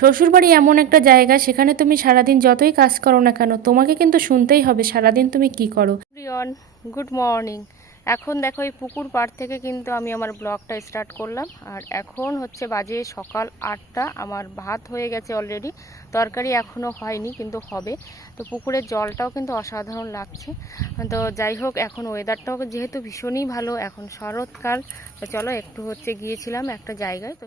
শ্বশুরবাড়ি এমন একটা জায়গা, সেখানে তুমি সারাদিন যতই কাজ করো না কেন, তোমাকে কিন্তু শুনতেই হবে সারাদিন তুমি কি করো। Priyan, good morning. এখন দেখো এই পুকুর পাড় থেকে কিন্তু আমি আমার ব্লগটা স্টার্ট করলাম। আর এখন হচ্ছে বাজে সকাল আটটা, আমার ভাত হয়ে গেছে অলরেডি তরকারি এখনও হয়নি, কিন্তু হবে। তো পুকুরের জলটাও কিন্তু অসাধারণ লাগছে। তো যাই হোক, এখন ওয়েদারটাও যেহেতু ভীষণই ভালো, এখন শরৎকাল। তো চলো একটু হচ্ছে গিয়েছিলাম একটা জায়গায়, তো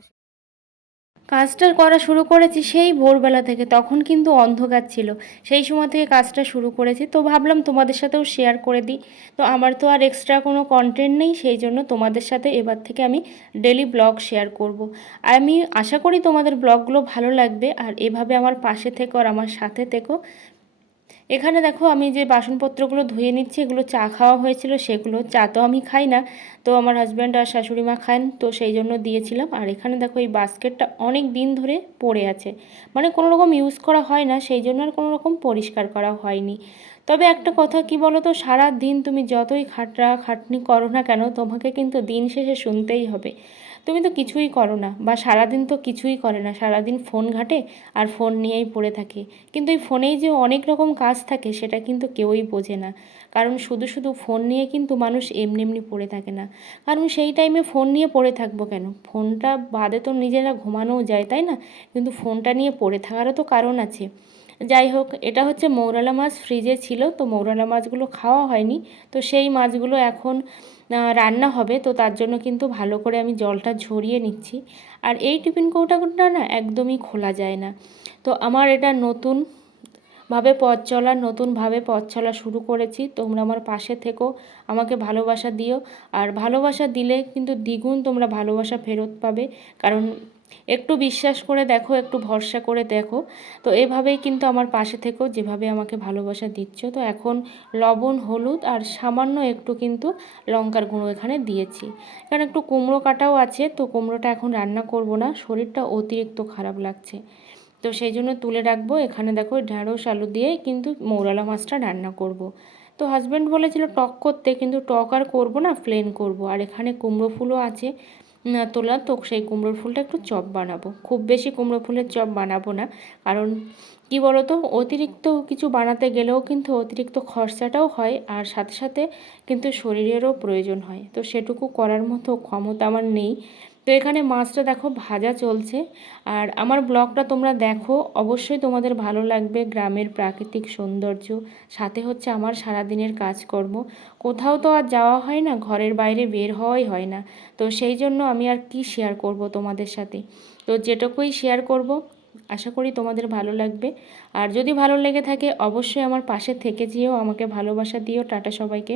কাজটা করা শুরু করেছি সেই ভোরবেলা থেকে, তখন কিন্তু অন্ধকার ছিল। সেই সময় থেকে কাজটা শুরু করেছি। তো ভাবলাম তোমাদের সাথেও শেয়ার করে দিই। তো আমার তো আর এক্সট্রা কোনো কন্টেন্ট নেই, সেই জন্য তোমাদের সাথে এবার থেকে আমি ডেলি ব্লগ শেয়ার করব। আর আমি আশা করি তোমাদের ব্লগগুলো ভালো লাগবে। আর এভাবে আমার পাশে থেকো আর আমার সাথে থেকো। এখানে দেখো আমি যে বাসনপত্রগুলো ধুয়ে নিচ্ছি, এগুলো চা খাওয়া হয়েছিল, সেগুলো চা তো আমি খাই না। তো আমার হাজব্যান্ড আর শাশুড়ি মা খান, তো সেই জন্য দিয়েছিলাম। আর এখানে দেখো এই বাস্কেটটা অনেক দিন ধরে পড়ে আছে। মানে কোনো রকম ইউজ করা হয় না, সেই জন্য আর কোনো রকম পরিষ্কার করা হয়নি। তবে একটা কথা কি বলো তো সারা দিন তুমি যতই খাটরা খাটনি করো না কেন, তোমাকে কিন্তু দিন শেষে শুনতেই হবে। তুমি তো কিছুই করো না বা সারাদিন তো কিছুই করে না। সারাদিন ফোন ঘাটে আর ফোন নিয়েই পড়ে থাকে। কিন্তু এই ফোনেই যে অনেক রকম কাজ থাকে, সেটা কিন্তু কেউই বোঝে না। কারণ শুধু শুধু ফোন নিয়ে কিন্তু মানুষ এমনি এমনি পড়ে থাকে না। কারণ সেই টাইমে ফোন নিয়ে পড়ে থাকব কেন? ফোনটা বাদে তো নিজেরা ঘুমানোও যায়, তাই না? কিন্তু ফোনটা নিয়ে পড়ে থাকারও তো কারণ আছে। যাই হোক, এটা হচ্ছে মৌরালা মাছ ফ্রিজে ছিল, তো মৌরালা মাছগুলো খাওয়া হয়নি। তো সেই মাছগুলো এখন রান্না হবে, তো তার জন্য কিন্তু ভালো করে আমি জলটা ঝরিয়ে নিচ্ছি। আর এই টিফিন কৌটাটা না একদমই খোলা যায় না। তো আমার এটা নতুন ভাবে পথ চলা নতুনভাবে পথ চলা শুরু করেছি। তোমরা আমার পাশে থেকো, আমাকে ভালোবাসা দিও। আর ভালোবাসা দিলে কিন্তু দ্বিগুণ তোমরা ভালোবাসা ফেরত পাবে। কারণ একটু বিশ্বাস করে দেখো, একটু ভরসা করে দেখো তো এভাবেই কিন্তু আমার পাশে থেকেও যেভাবে আমাকে ভালোবাসা দিচ্ছ তো এখন লবণ, হলুদ আর সামান্য একটু কিন্তু লঙ্কার গুঁড়ো এখানে দিয়েছি কারণ একটু কুমড়ো কাটাও আছে, তো কুমড়োটা এখন রান্না করব না, শরীরটা অতিরিক্ত খারাপ লাগছে তো সেই জন্য তুলে রাখব, এখানে দেখো ঢ্যাঁড়স, আলু দিয়ে কিন্তু মৌরালা মাছটা রান্না করব। তো হাজব্যান্ড বলেছিল টক করতে, কিন্তু টক আর করব না প্লেন করব। আর এখানে কুমড়ো ফুলও আছে তোলা, তো সেই কুমড়োর ফুলটা একটু চপ বানাবো। খুব বেশি কুমড়ো ফুলের চপ বানাবো না। কারণ কি বলতো, অতিরিক্ত কিছু বানাতে গেলেও কিন্তু অতিরিক্ত খরচাটাও হয় আর সাথে সাথে কিন্তু শরীরেরও প্রয়োজন হয়। তো সেটুকু করার মতো ক্ষমতা আমার নেই। তো এখানে মাছটা দেখো ভাজা চলছে। আর আমার ব্লগটা তোমরা দেখো, অবশ্যই তোমাদের ভালো লাগবে গ্রামের প্রাকৃতিক সৌন্দর্য, সাথে হচ্ছে আমার সারাদিনের কাজকর্ম। কোথাও তো আর যাওয়া হয় না, ঘরের বাইরে বের হওয়াই হয় না। তো সেই জন্য আমি আর কি শেয়ার করব তোমাদের সাথে? তো যেটুকুই শেয়ার করব, আশা করি তোমাদের ভালো লাগবে। আর যদি ভালো লেগে থাকে, অবশ্যই আমার পাশে থেকে যেও, আমাকে ভালোবাসা দিও। টাটা সবাইকে।